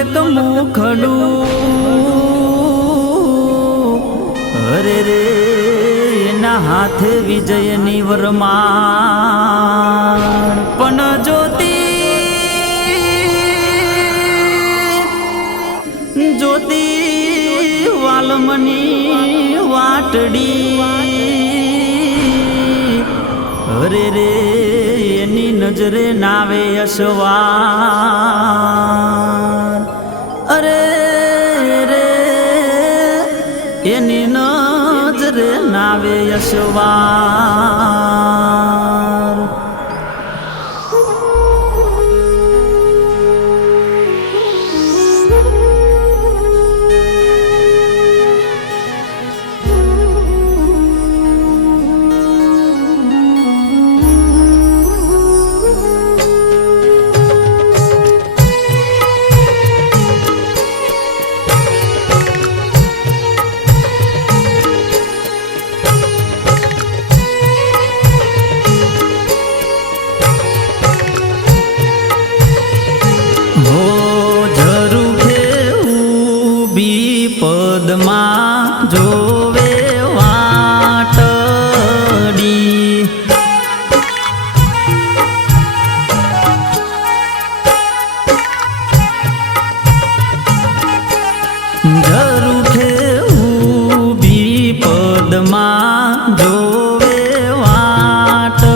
એક મુખડું અરે રે એના હાથે વિજયની વરમાળ પણ જ્યોતિ જ્યોતિ વાલમની વાટડી અરે રે એની નજરે નાવે અસવાર અરે રે એની નજરે નાવે અસવાર પદમાં જોવે વાટડી ઝરૂખે ઊભી પદમાં જોવે વાટડી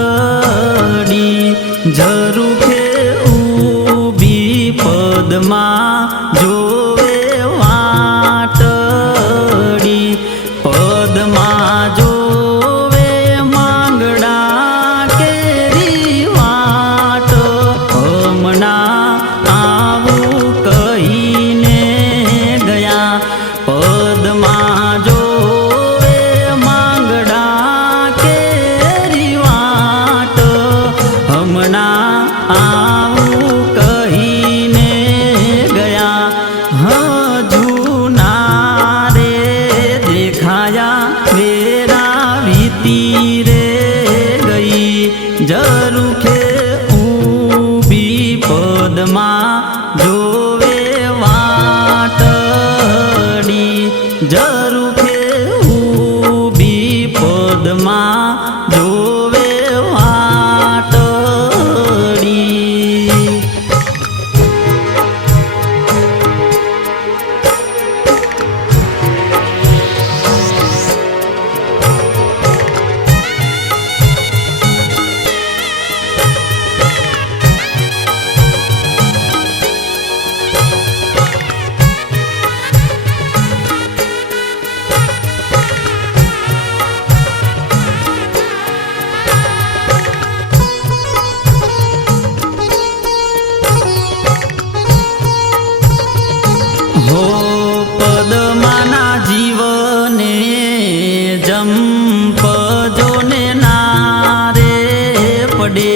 ઝરૂખે ઊભી પદમાં જોવે પદમાં જોવે માંગડા કેરી વાટ હમણાં આવું કહીને ગયા પદમાં જોવે માંગડા કેરી વાટ હમણાં આવું કહીને ગયા ઝરૂખે ઊભી પદમાં જોવે વાટડી ઝરૂખે ઊભી પદમાં જોવે વાટડી હો પદમાના જીવને જંપજોને નારે પડે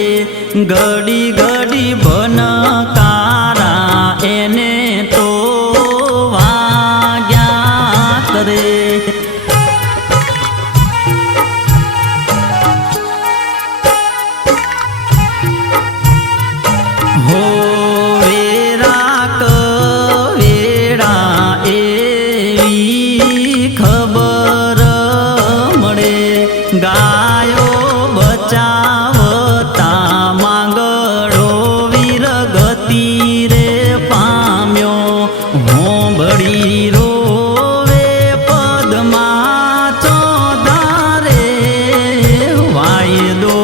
ઘડી ઘડી ભનકારા એને તો વાગ્યા કરે હો ખબર મળે ગાયો બચાવતા માંગડો વીર ગતિ રે પામ્યો હોંભળી રોવે પદમાં ચોધારે વાયદો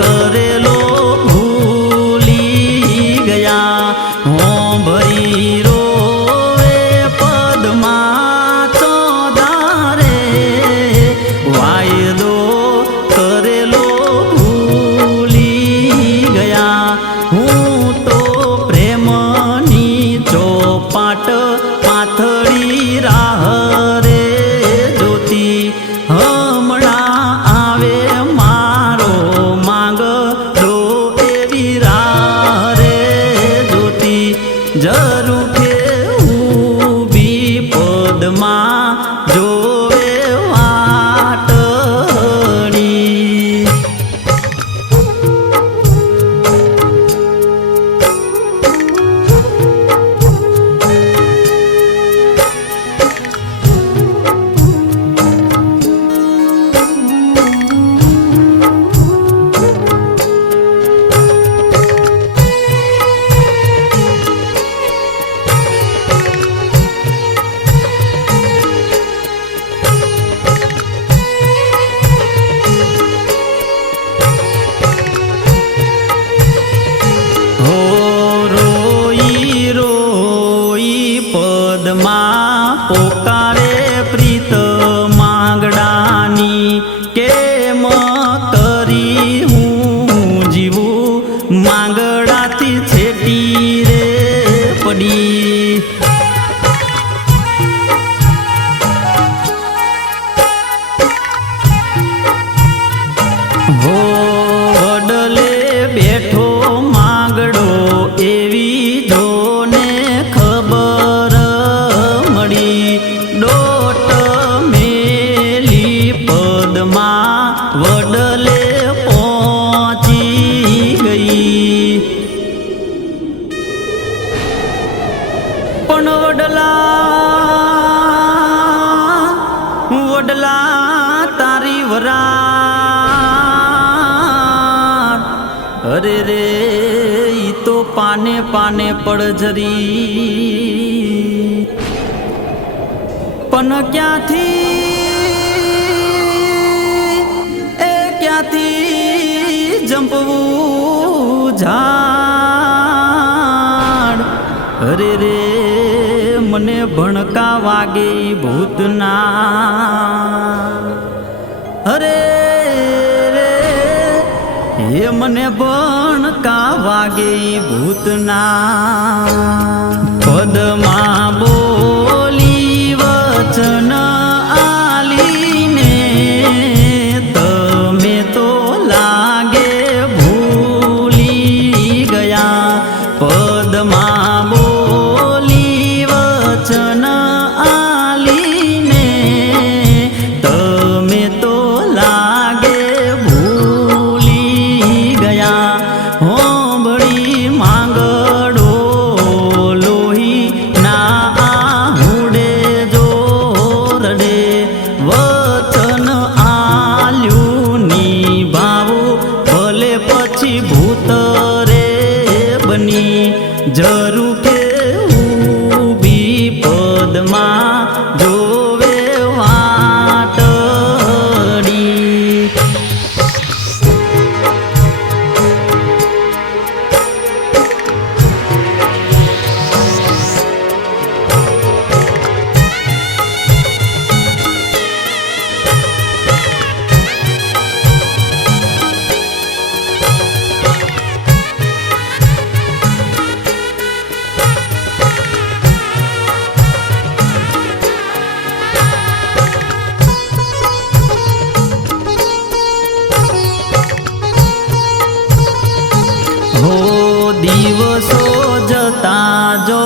કરેલો ભૂલી ગયા હોંભળી રોવે પદમાં વાયદો રાત અરે રે ઈ તો પાને પાને પડજરી પણ ક્યાંથી જંપવું ઝાડ અરે રે મને ભણકા વાગે ઈ ભૂતના અરે રે એ મને ભણકા વાગે ઈ ભૂતના પદમાં બોલી વચન આલીને તમે તો લાગે ભૂલી ગયા પદમાં બોલી વચન આલીને તમે તો લાગે ભૂલી ગયા હોંભળી માંગડો લોહી ના આહુડે જોરડે વચન આલ્યું નિભાવું ભલે પછી ભૂત રે બની જરૂર કે ઊભી પદમાં જોવે વાટડી હો દિવસો જતા જો